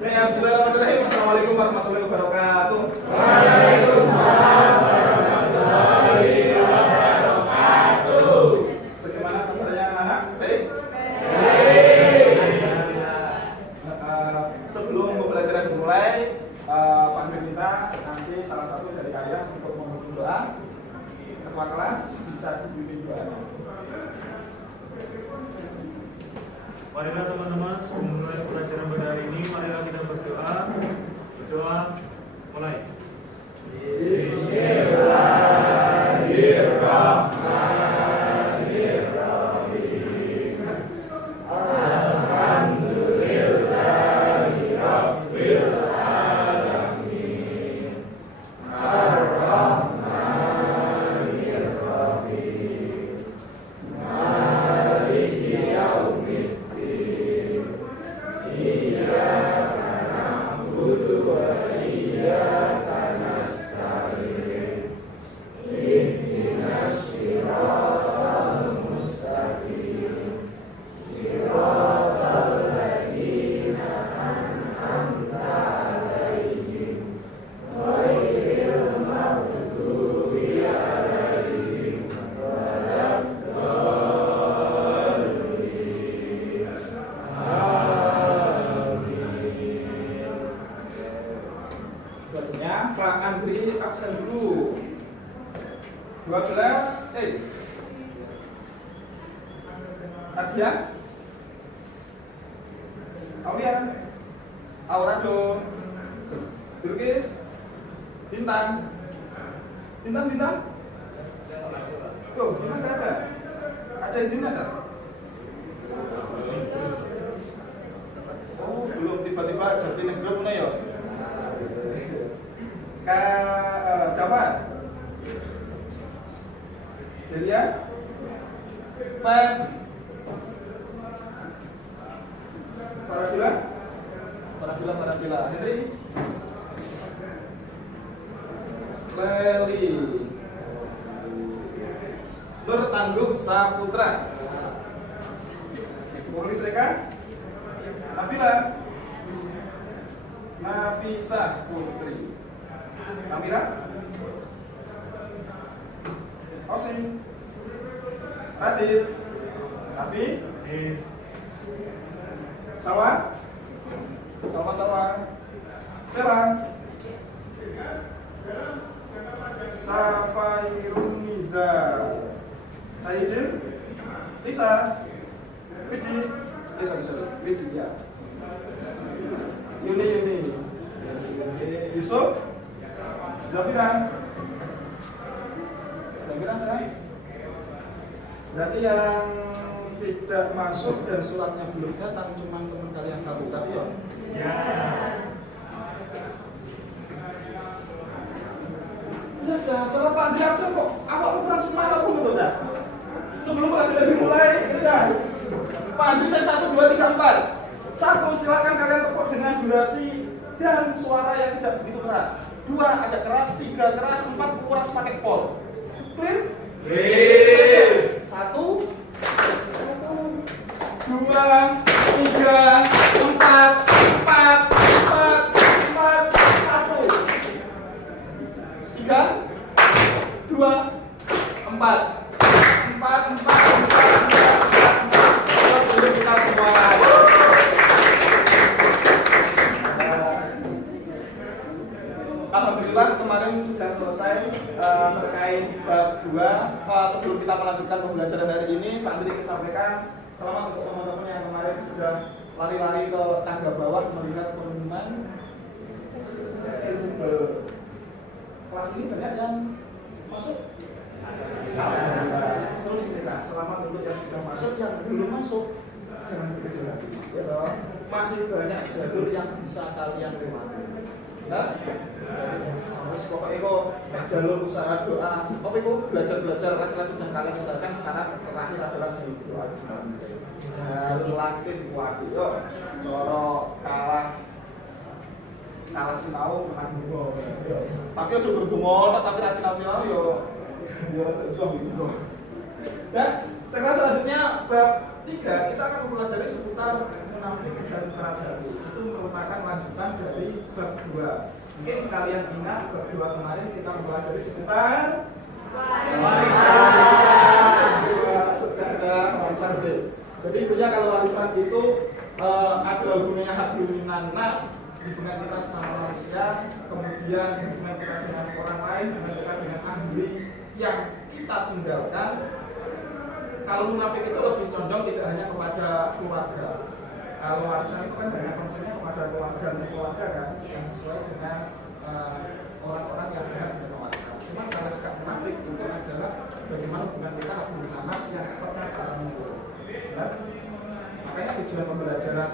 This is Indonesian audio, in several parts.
Bismillahirrahmanirrahim. Assalamualaikum warahmatullahi wabarakatuh. Waalaikumsalam warahmatullahi wabarakatuh. Bagaimana kabarnya anak-anak? Baik? Sebelum pembelajaran dimulai, Pak Amir minta nanti salah satu dari kalian untuk membantu doa. Ketua kelas bisa dibimbing doanya. Marilah teman-teman, sebelum mulai pelajaran pada hari ini, marilah kita berdoa. Berdoa, mulai. Bismillahirrahmanirrahim. Alhamdulillahirabbil alamin. Ar-Rahmanir Rahim. Maliki yaumiddin. Iyyaka na'budu wa iyyaka nasta'in. Ihdinas siratal mustaqim. Siratal ladzina an'amta 'alaihim ghairil maghdubi 'alaihim waladdallin. Selanjutnya Pak Andri absen dulu. 12 Adian Aulia Aurado Bilkis Bintang Bintang tuh, Bintang gak ada. Ada izin aja. Oh, belum tiba-tiba jadi negara punya ya. Dapat Delia Feb Parabila Henry Leli Nur Tangguh Saputra Mukhlis Reka Nabila Nafisa Putri Amira Osin Radit Nabi Sawah Selang Safairun Niza Saidin Lisa Widi Widi ya Yuni Yusuf Zafiran kan? Berarti yang tidak masuk dan suratnya belum datang cuma teman kalian satu tadi ya? Ya. Jaja, salah Pak Andri absen kok. Awak kurang semangat pun betul dah. Sebelum pelajaran dimulai, ini dah. Pak Andri cek 1, 2, 3, 4. 1, silakan kalian tepuk dengan durasi dan suara yang tidak begitu keras. 2, agak keras. 3, keras. 4, kuras pakai pol. Clear? Clear. 1, 2, 3, 4, kita semua. Alhamdulillah kemarin sudah selesai terkait bab 2. Sebelum kita melanjutkan pembelajaran hari ini, Pak Andri ingin sampaikan selamat untuk teman-teman yang kemarin sudah lari-lari ke tangga bawah melihat pengumuman eligible. Kelas ini banyak yang masuk. Alhamdulillah. Terus ini Kak, selamat untuk yang sudah masuk, yang belum masuk jangan bekerja lagi. Ya toh, masih banyak jalur yang bisa kalian lewati. Nah, terus pokoknya kok jalur usaha doa, apa itu belajar les sudah kalian usahakan, sekarang terakhir adalah jalur doa. Jalur langit kuati, yuk, kalau kalah sinau menang dua. Tapi aja berdungo, tapi ra sinau yo suami itu. Dan sekarang selanjutnya bab 3 kita akan mempelajari seputar munafik dan keras hati. Itu merupakan lanjutan berdua. Mungkin kalian ingat berdua kemarin kita mempelajari seputar warisan. Warisan. Jadi intinya kalau warisan itu ada hubungannya hadirin nas, hubungan kita sesama manusia, kemudian hubungan kita dengan orang lain, hubungan kita dengan ahli yang kita tinggalkan. Kalau munafik itu lebih condong tidak hanya kepada keluarga. Kalau warisan itu kan banyak konsepnya kepada keluarga dan keluarga kan, yang sesuai dengan orang-orang yang berhak menerima warisan. Cuma cara sikap munafik itu adalah bagaimana hubungan kita hubungan nas yang sifatnya secara menurut. Makanya tujuan pembelajaran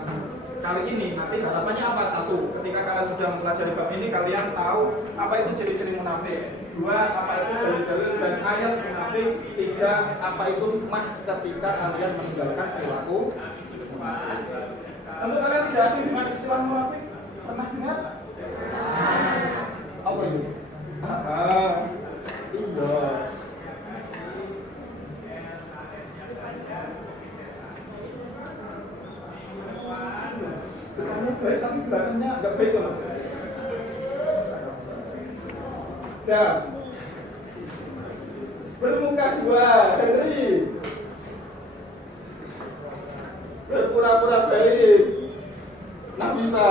kali ini nanti harapannya apa? Satu, ketika kalian sudah mempelajari bab ini kalian tahu apa itu ciri-ciri munafik. Dua, apa itu dalil-dalil dan ayat munafik. Tiga, apa itu hikmah ketika kalian meninggalkan perilaku munafik. Tentu kalian tidak asing dengan istilah munafik. Pernah dengar? Apa itu? Iya. Depannya baik tapi belakangnya nggak baik loh. Dan bermuka dua, Henry. Berpura-pura baik, nggak bisa.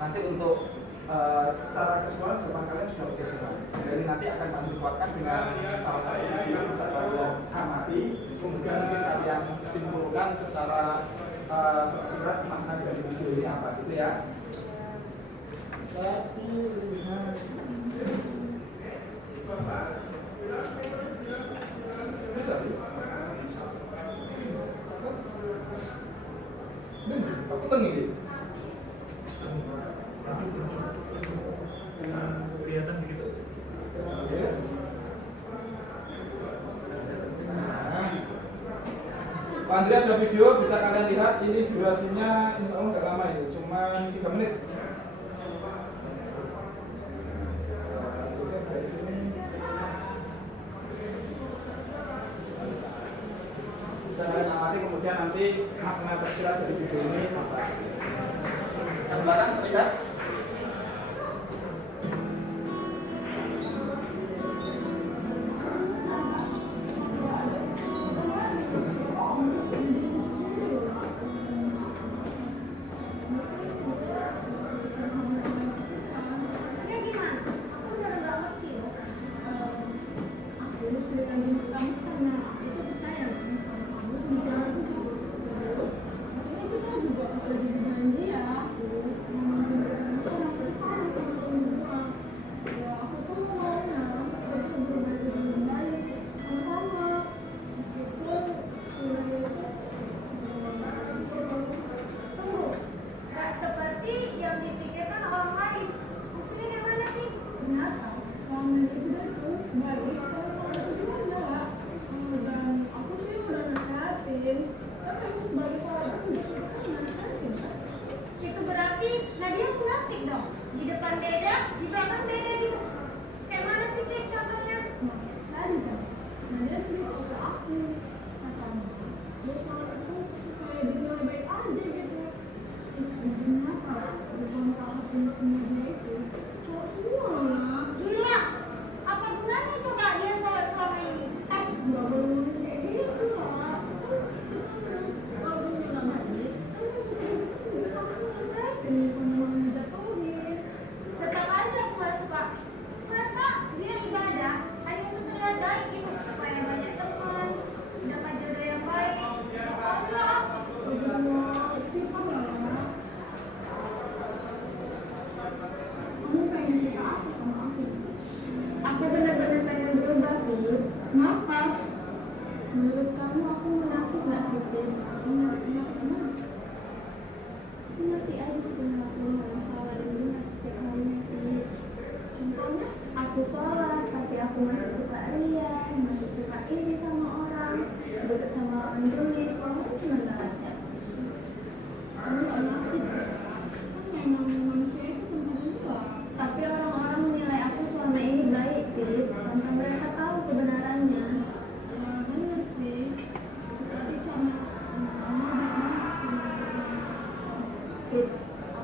Nanti untuk secara keseluruhan semua kalian sudah oke semua. Jadi nanti akan kami kuatkan dengan salah satunya yang bisa kalian amati, kemudian mungkin kalian simpulkan secara singkat makna dari video ini apa gitu ya. Bisa? Bisa. Aku tengi. Kelihatan begitu. Pak Andri ada video bisa kalian lihat, ini durasinya insya Allah nggak lama itu, cuma 3 menit. Bisa kalian amati kemudian nanti makna tersirat dari video ini apa? Yang belakang terlihat?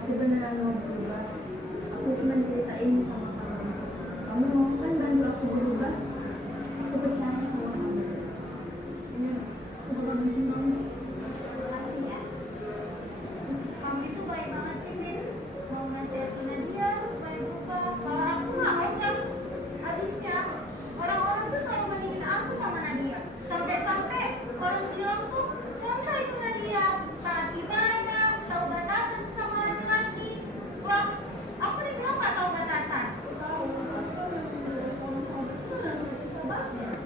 aku beneran mau berubah. Aku cuma cerita ini sama kamu. Kamu mau kan bantu aku berubah? Aku percaya sama kamu. Ini semoga bikin kamu. Makasih ya. Kamu itu baik banget sih, Min. Mau ngasih aku Nadia supaya berubah. Kalau aku nggak mau kan. Habisnya orang-orang tuh selalu bandingin aku sama Nadia. Sampai-sampai orang bilang tuh contoh itu Nadia. Taat ibadah, tahu batasan sama laki-laki. Wah, aku dibilang nggak tahu batasan. Tahu, aku udah sama itu udah susah banget.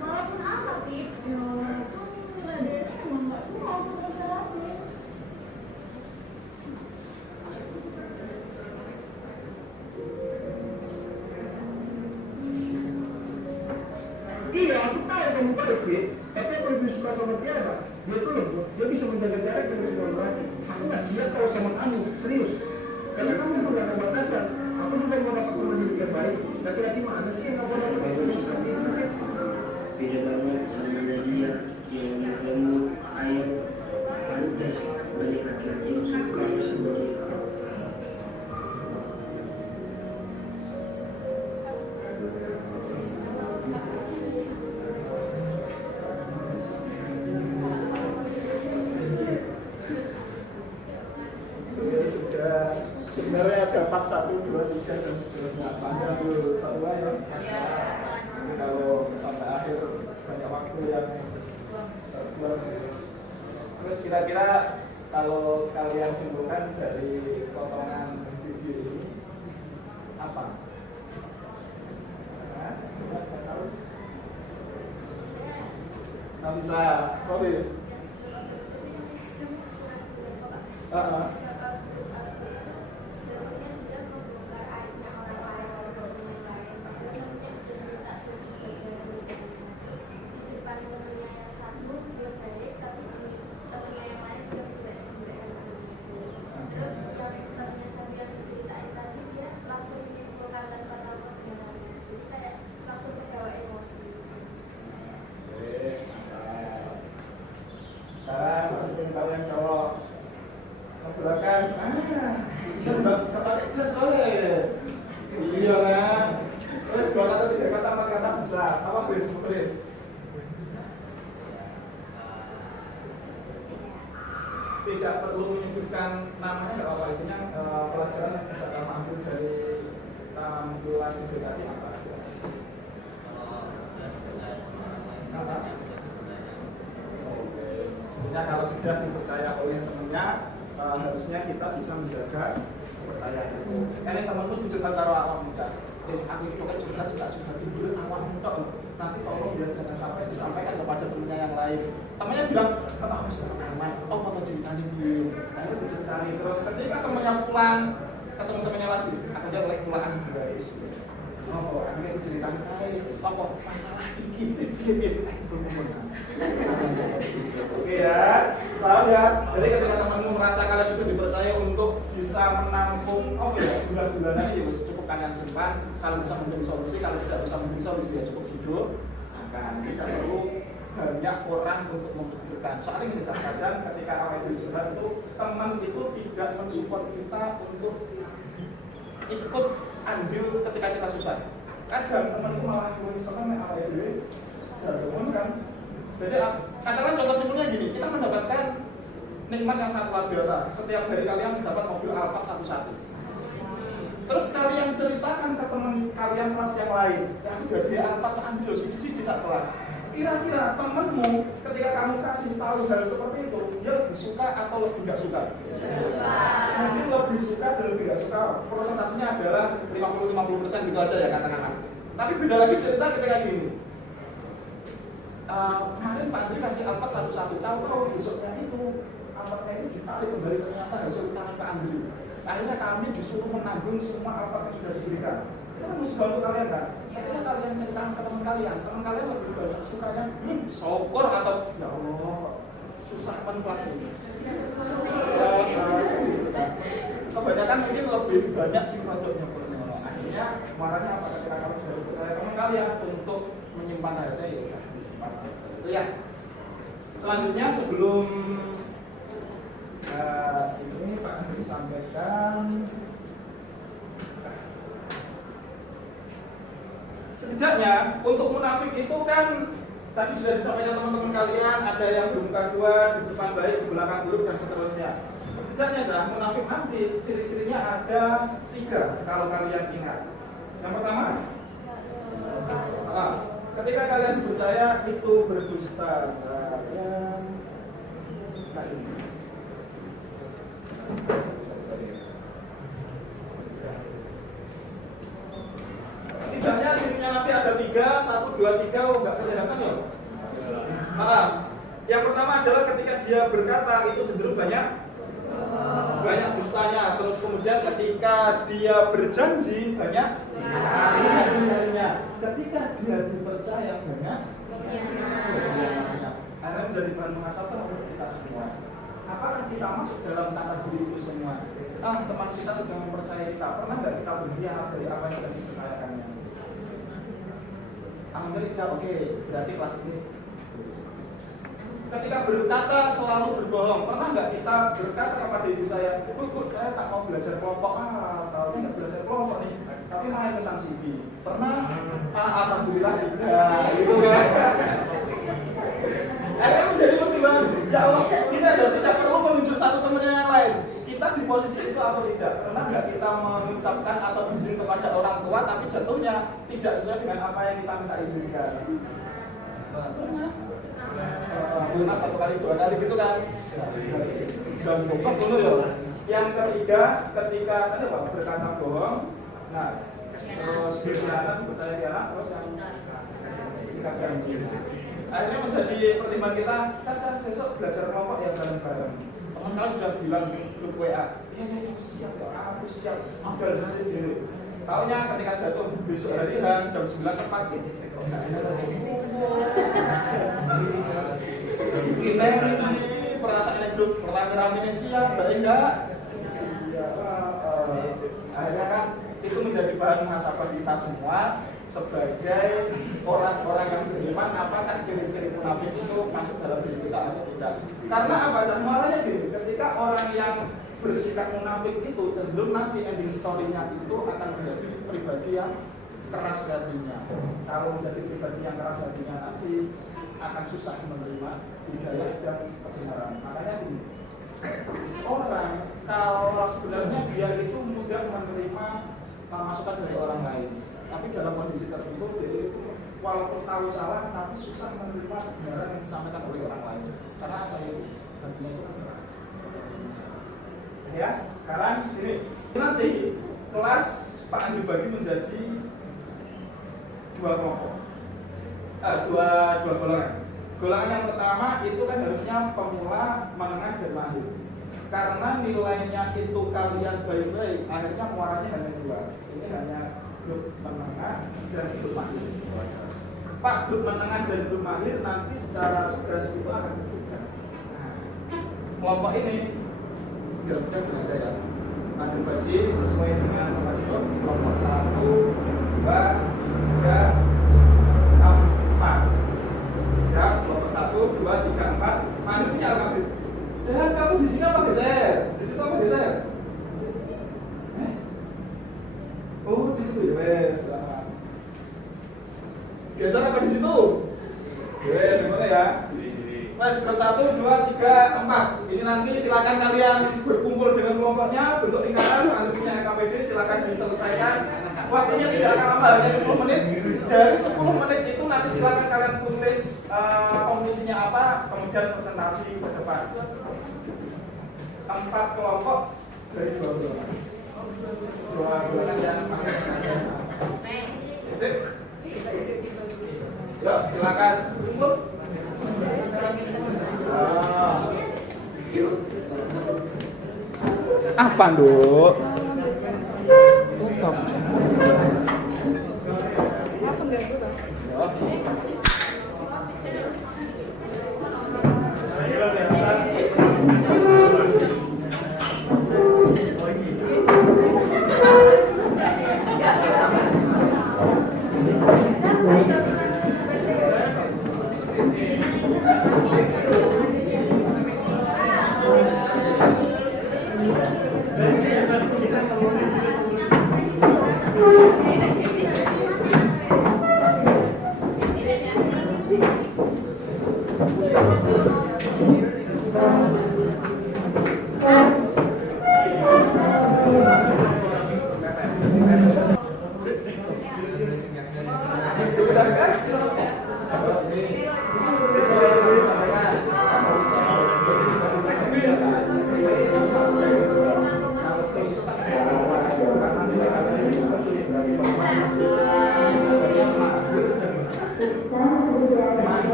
Walaupun apa, Pip? Ya walaupun Radennya emang gak suka aku masalahnya. Iya, aku tahu kamu tahu, Fit. Tapi aku lebih suka sama Tiara. Dia bisa menjaga jarak dengan semua laki. Aku nggak siap kalau sama kamu, serius. Karena kamu memang nggak ada batasan. Aku juga mau dapat pemilik yang baik. Laki-laki mana sih yang nggak boleh dapat pemilik seperti itu, Fit? Beda banget sama Nadia yang lembut, air, pantas, banyak laki-laki yang suka seperti itu. Ya sudah. Sebenarnya dapat 1, 2, 3 dan seterusnya. Panjang dulu satu ya. Jadi kalau sampai akhir banyak waktu yang terbuang. Terus kira-kira kalau kalian simpulkan dari potongan video ini apa? Hah? Nggak tahu? Nggak bisa. Boleh. Sekarang masukin kalian cowok ke belakang. Kita udah kepake jas soalnya. Iya kan? Terus 2 kata, 3 kata, 4 kata bisa. Apa tulis? Tidak perlu menyebutkan namanya, nggak apa-apa. Intinya pelajaran yang bisa kamu ambil dari tampilan itu tadi apa aja? Apa? Intinya kalau sudah dipercaya oleh temannya, harusnya kita bisa menjaga kepercayaan itu. Ini temanku sejujurnya karo awak muda. Aku itu kan curhat timbul awak muda. Nanti tolong biar jangan sampai disampaikan kepada temannya yang lain. Temannya bilang, aku harus aman. Oh, foto ceritanya dia. Akhirnya diceritain. Terus ketika temannya pulang, ketemu temannya lagi, aku dia lagi pulang guys. Oh, akhirnya diceritain, apa masalah ini? Oke ya, tahu ya. Jadi ketika temanmu merasa kalian sudah dipercaya untuk bisa menampung, bulan-bulanan ya cukup kalian simpan. Kalau bisa memberi solusi, kalau tidak bisa memberi solusi ya cukup hidup. Nah, tidak perlu banyak orang untuk memikirkan. Soalnya kadang ketika awal curhat itu teman itu tidak mensupport kita untuk ikut andil ketika kita susah. Kadang teman itu malah menyesalkan awal itu jagoan kan. Jadi katakan contoh simpelnya gini, kita mendapatkan nikmat yang sangat luar biasa. Setiap hari kalian mendapat mobil Alphard satu-satu. Terus kalian ceritakan ke teman kalian kelas yang lain, ya udah dia Alphard ambil di saat kelas. Kira-kira temanmu ketika kamu kasih tahu hal seperti itu, dia lebih suka atau lebih nggak suka? Mungkin lebih suka dan lebih nggak suka. Persentasenya adalah 50-50% gitu aja ya katakan. Tapi beda lagi cerita ketika gini. Kemarin Pak Andri kasih Alphard satu-satu, tahu besoknya itu Alphardnya itu ditarik kembali, ternyata hasil tangan Pak Andri. Akhirnya kami disuruh menanggung semua Alphard yang sudah diberikan. Itu kan harus bantu kalian kan? Akhirnya kalian ceritakan ke teman kalian lebih banyak sukanya syukur atau ya Allah susah kan kelas ini. Kebanyakan mungkin lebih banyak sih projectnya. Akhirnya marahnya apa ketika kamu sudah dipercaya teman kalian untuk menyimpan rahasia ya. Itu ya. Selanjutnya sebelum Ini Pak Andi sampaikan. Setidaknya untuk munafik itu kan tadi sudah disampaikan teman-teman kalian, ada yang di muka dua, di depan baik, di belakang buruk dan seterusnya. Setidaknya munafik nanti ciri-cirinya ada 3 kalau kalian ingat. Yang pertama, ketika kalian percaya itu berdusta. Setidaknya cirinya nanti ada 3, 1, 2, 3, enggak kelihatan ya? Yang pertama adalah ketika dia berkata itu cenderung banyak dustanya. Terus kemudian ketika dia berjanji banyak hindarinya. Ketika dia dipercaya banyak. Akhirnya menjadi bahan muhasabah untuk kita semua. Apakah kita masuk dalam kategori itu semua? Teman kita sudah mempercayai kita, pernah nggak kita berkhianat dari apa yang sudah dipercayakannya? Alhamdulillah, oke, berarti kelas ini. Ketika berkata selalu berbohong, pernah nggak kita berkata kepada ibu saya, Bu, saya tak mau belajar kelompok, atau tidak belajar kelompok nih, tapi main pesan CV. Pernah? Alhamdulillah tidak, gitu kan? Akhirnya menjadi pertimbangan, ya Allah, kita tidak perlu menunjuk satu temannya yang lain. Kita di posisi itu atau tidak? Pernah nggak kita mengucapkan atau izin kepada orang tua, tapi jatuhnya tidak sesuai dengan apa yang kita minta izinkan? Pernah? Pernah 1 kali 2 kali gitu kan? Dan bokap dulu ya. Yang ketiga, ketika tadi apa? Berkata bohong. Nah, terus berkhianat, percaya khianat, terus yang ketiga janji. Akhirnya menjadi pertimbangan kita, Caca besok belajar kelompok ya bareng-bareng. Teman kalian sudah bilang grup WA, ya siap ya, aku siap, ambil masih dulu. Taunya ketika jatuh besok hari jam 9 tepat gitu. Ini perasaan grup rame-rame ini siap, baik enggak? Akhirnya kan itu menjadi bahan muhasabah kita semua sebagai orang-orang yang seiman. Apakah ciri-ciri munafik itu masuk dalam diri kita atau tidak? Karena apa? Caranya gini, ketika orang yang bersikap munafik itu cenderung nanti ending story-nya itu akan menjadi pribadi yang keras hatinya. Kalau menjadi pribadi yang keras hatinya nanti akan susah menerima hidayah dan kebenaran. Makanya gini, orang kalau sebenarnya dia itu mudah menerima masukan dari orang lain, tapi dalam kondisi tertentu dia itu walaupun tahu salah tapi susah menerima kebenaran yang disampaikan oleh orang lain. Karena apa itu? Hatinya itu keras. Ya, sekarang ini nanti kelas Pak Andi bagi menjadi 2 kelompok, dua golongan. Golongan yang pertama itu kan harusnya pemula, menengah, dan mahir. Karena nilainya itu kalian baik-baik, akhirnya muaranya hanya 2. Ini hanya grup menengah dan grup mahir. Pak, grup menengah dan grup mahir nanti secara tugas itu akan berbeda. Kelompok ini kira-kira belajar ya. Anda bagi sesuai dengan masuk kelompok 1, 2, 3, 4. Ya, kelompok 1, 2, 3, 4. Mahir punya alfabet. Dan kamu di sini apa geser? Di situ apa geser? Oh, di situ ya, wes. Geser apa di situ? Oke, gimana ya? Wes, grup 1, 2, 3, 4. Ini nanti silakan kalian berkumpul dengan kelompoknya, bentuk lingkaran, Anda punya KPD, silakan diselesaikan. Waktunya tidak akan lama, hanya 10 menit. Dari 10 menit itu nanti silakan kalian tulis komposisinya apa, kemudian presentasi ke depan. 4 kelompok dari 2 golongan. 2 golongan yang sip. Yuk, silakan kumpul. Apa, Nduk?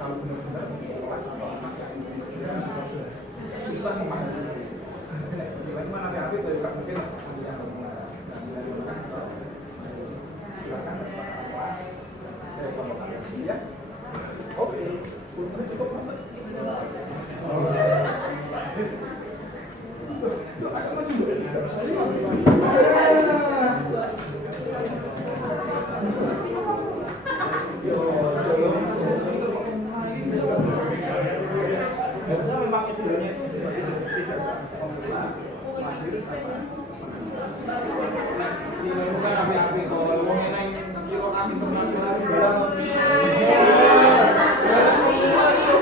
Kalau benar-benar kelas atau anak yang susah memahami. Cuma nanti itu juga mungkin silakan kelas. Kalau kalian ya, oke, untuk cukup apa? Memang idealnya itu dibagi jadi 3 jam, pemula, mandiri sama ini bukan api-api kalau mau main kilo api internasional bilang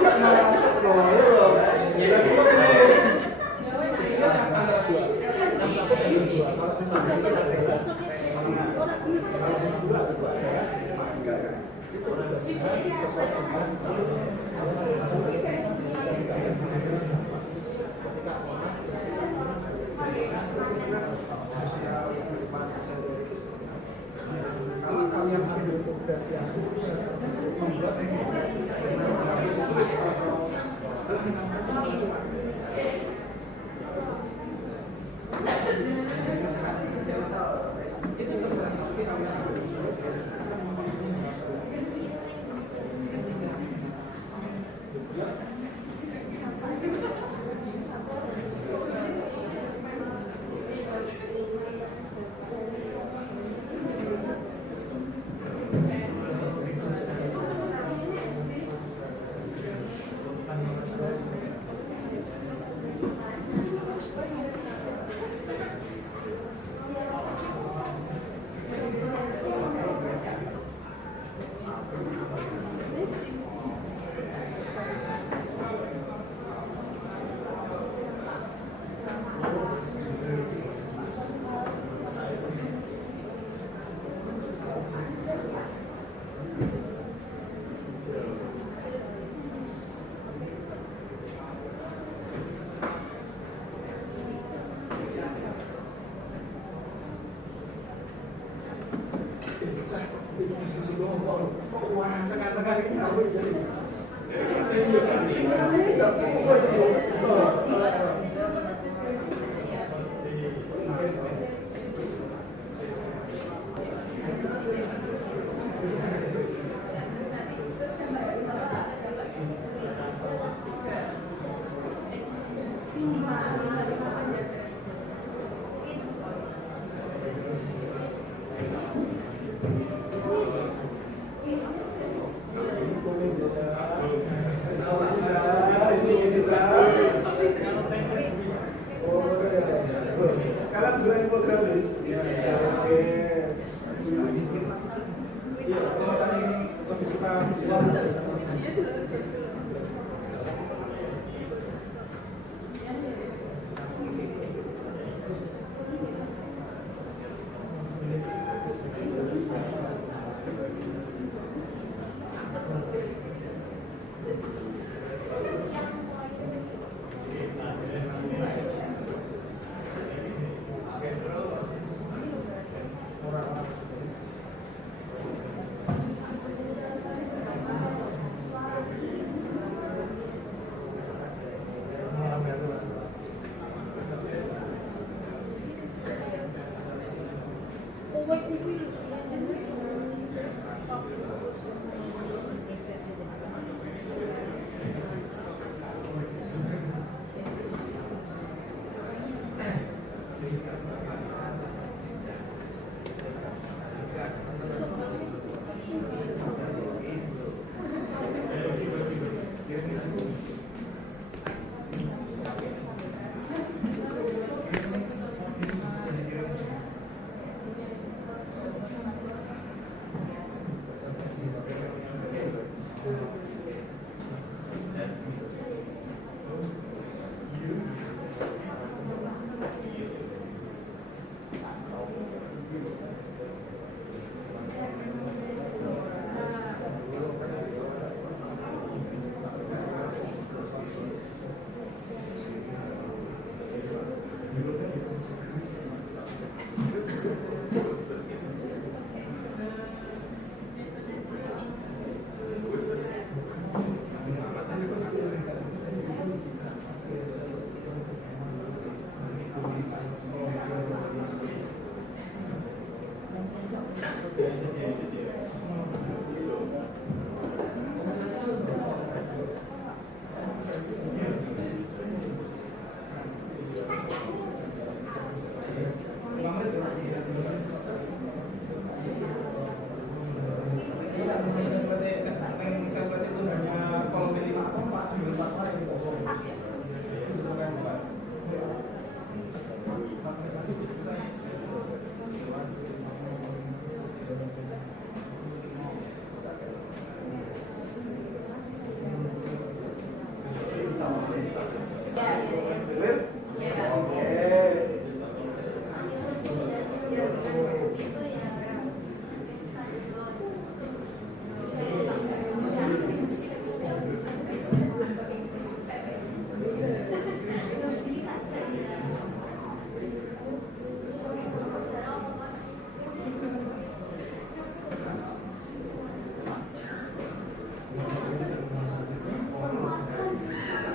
kan masuk loh ya itu ini yang antara 2 yang satu dan 2 kalau yang satu itu ada kalau yang 2 itu ada itu udah sesuatu kalau kalian ambil tugas yang membuat itu terserah tapi kalian ambil Clear? Oke.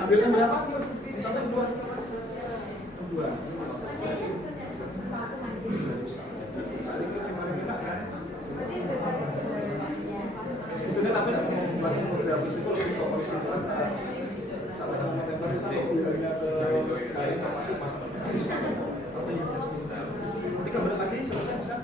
Ambilnya berapa? Satu dua. Dua. Tadi itu cuma kita kan. Itu tapi buat udah habis itu lebih ke polisi itu kan. Kalau yang mau tempat itu biarnya ke masih pas. Nanti kabar lagi selesai bisa.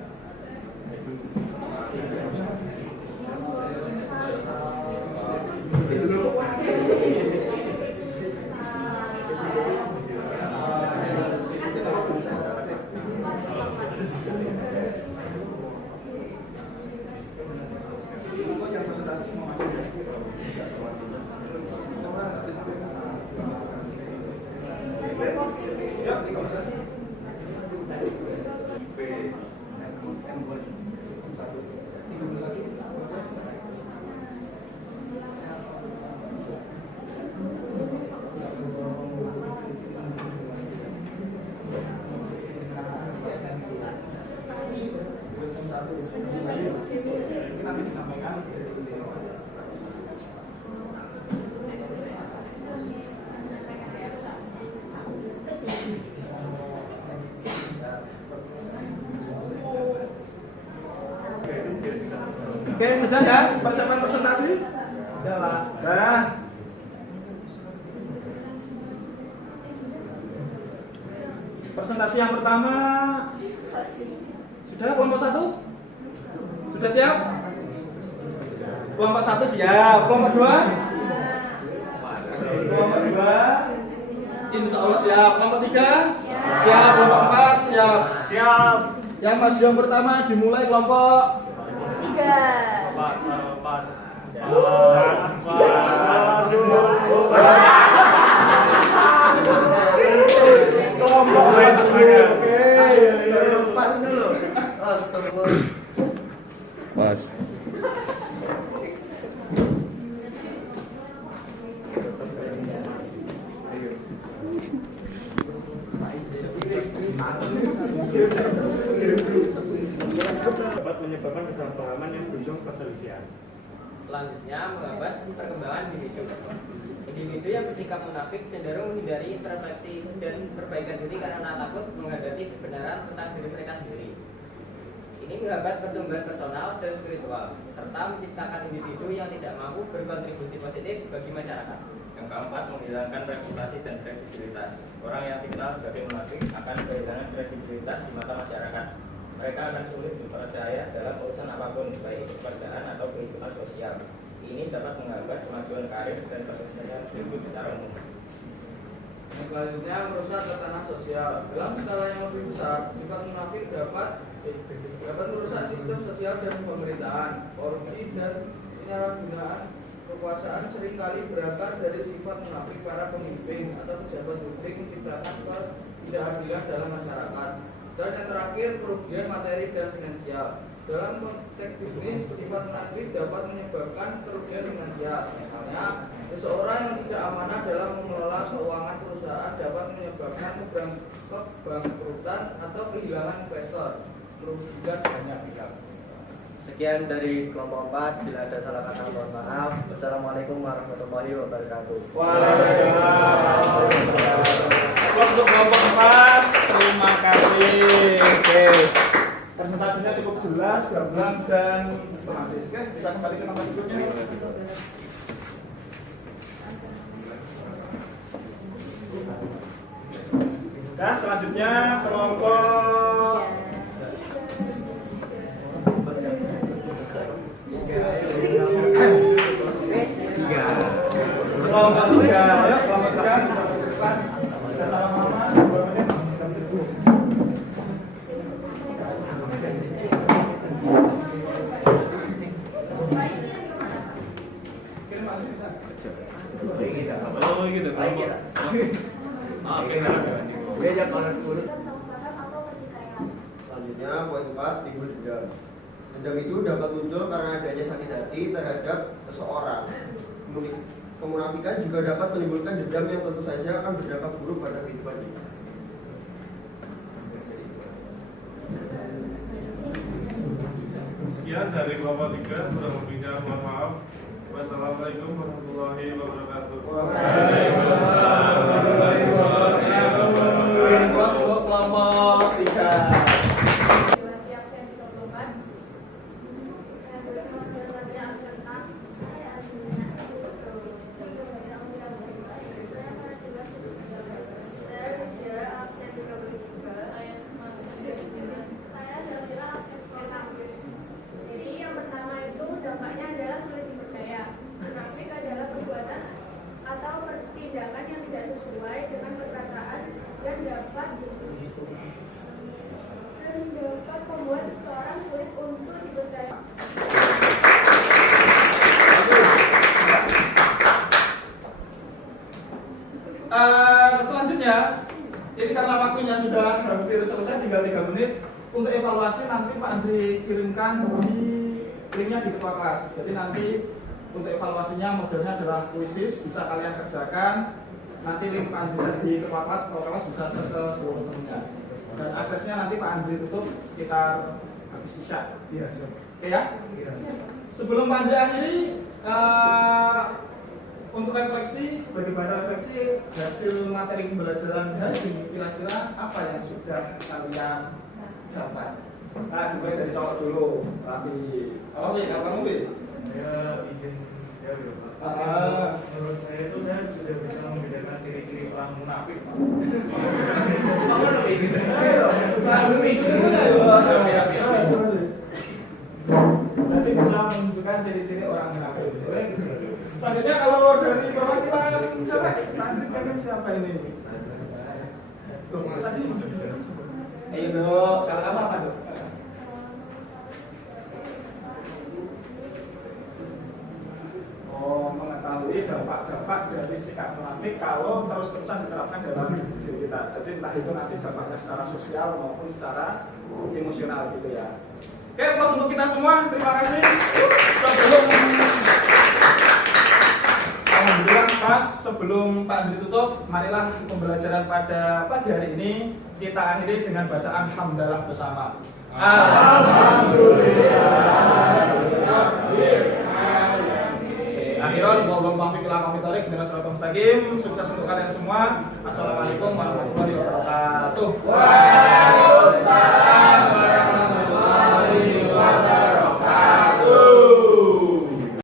Nanti disampaikan. Oke, sudah ya persiapan presentasi? Sudah, Pak. Nah. Presentasi yang pertama sudah kelompok 1? Sudah siap? Kelompok 1 siap. Kelompok 2? Kelompok 2? Insya Allah siap. Kelompok 3? Siap. Kelompok 4? Siap. Siap. Yang maju yang pertama dimulai kelompok 3. Kelompok 1. Mas. Dapat menyebabkan kesalahpahaman yang berujung perselisihan. Selanjutnya, menghambat perkembangan individu. Individu yang bersikap munafik cenderung menghindari introspeksi dan perbaikan diri karena takut menghadapi kebenaran tentang diri mereka sendiri. Ini menghambat pertumbuhan personal dan spiritual, serta menciptakan individu yang tidak mampu berkontribusi positif bagi masyarakat. Yang keempat, menghilangkan reputasi dan kredibilitas. Orang yang dikenal sebagai munafik akan kehilangan kredibilitas di mata masyarakat. Mereka akan sulit dipercaya dalam urusan apapun, baik pekerjaan atau kehidupan sosial. Ini dapat menghambat kemajuan karir dan kesuksesan hidup secara umum. Selanjutnya, merusak tatanan sosial. Dalam skala yang lebih besar, sifat munafik dapat merusak sistem sosial dan pemerintahan. Korupsi dan penyalahgunaan kekuasaan seringkali berakar dari sifat munafik para pemimpin atau pejabat publik, menciptakan ketidakadilan dalam masyarakat. Dan yang terakhir, kerugian materi dan finansial. Dalam konteks bisnis, sifat munafik dapat menyebabkan kerugian finansial. Misalnya, seseorang yang tidak amanah dalam mengelola keuangan perusahaan dapat menyebabkan kebangkrutan atau kehilangan investor, merugikan banyak pihak. Sekian dari kelompok 4. Bila ada salah kata, mohon maaf. Wassalamualaikum warahmatullahi wabarakatuh. Waalaikumsalam. Untuk kelompok 4, terima kasih. Oke. Presentasinya cukup jelas, gamblang dan sistematis. Oke, bisa kembali ke nomor berikutnya. Nah, selanjutnya kelompok 3. Kelompok 3, ayo kelompok 3 cepat. Sudah salam mama, 2 menit. Oh gitu. Oke, karena Iya, ya kalau dulu. Sama paham atau pertikaian. Selanjutnya poin 4, timbul dendam. Dendam itu dapat muncul karena adanya sakit hati terhadap seseorang. Kemunafikan juga dapat menimbulkan dendam yang tentu saja akan berdampak buruk pada kehidupan kita. sekian dari Bapak 3, kurang lebihnya mohon maaf. Wassalamualaikum warahmatullahi wabarakatuh. Waalaikumsalam warahmatullahi wabarakatuh. Kelompok 3. Lagi absen 24. Saya boleh mengambil absen 6. Saya Azmina. Saya Wijaya absen 33. Saya Zafira absen 6. Jadi yang pertama itu dampaknya adalah sulit dipercaya. Munafik adalah perbuatan atau tindakan yang tidak sesuai dengan perkataan dan dapat membuat seseorang sulit untuk dipercaya. Selanjutnya, ini karena waktunya sudah hampir selesai, tinggal 3 menit. Untuk evaluasi nanti Pak Andri kirimkan di linknya di ketua kelas. Jadi nanti untuk evaluasinya modelnya adalah kuisis, bisa kalian kerjakan. Nanti link Pak Andri di ketua kelas bisa share ke seluruh temennya. Dan aksesnya nanti Pak Andri tutup sekitar habis isya. Iya, oke ya? Sebelum Pak Andri akhiri, untuk refleksi, sebagai bahan refleksi hasil materi pembelajaran hari ini, kira-kira apa yang sudah kalian dapat? Nah, dimulai dari cowok dulu. Tapi, kamu Saya izin ya, Pak. Menurut saya itu saya sudah bisa membedakan ciri-ciri orang munafik, Pak. Nanti bisa menunjukkan ciri-ciri orang munafik. Selanjutnya kalau dari perwakilan cewek, nanti pengen siapa ini? Tuh, tadi ayo dok, kalau kamu apa dok? Oh, mengetahui dampak-dampak dari sikap munafik kalau terus-terusan diterapkan dalam diri kita. Jadi entah itu nanti dampaknya secara sosial maupun secara emosional gitu ya. Oke, close untuk kita semua. Terima kasih. Alhamdulillah pas sebelum Pak Andri tutup, marilah pembelajaran pada pagi hari ini kita akhiri dengan bacaan hamdalah bersama. Akhiran, wabillahi taufiq dengan shiratal mustaqim. Sukses untuk kalian semua. Assalamualaikum warahmatullahi wabarakatuh.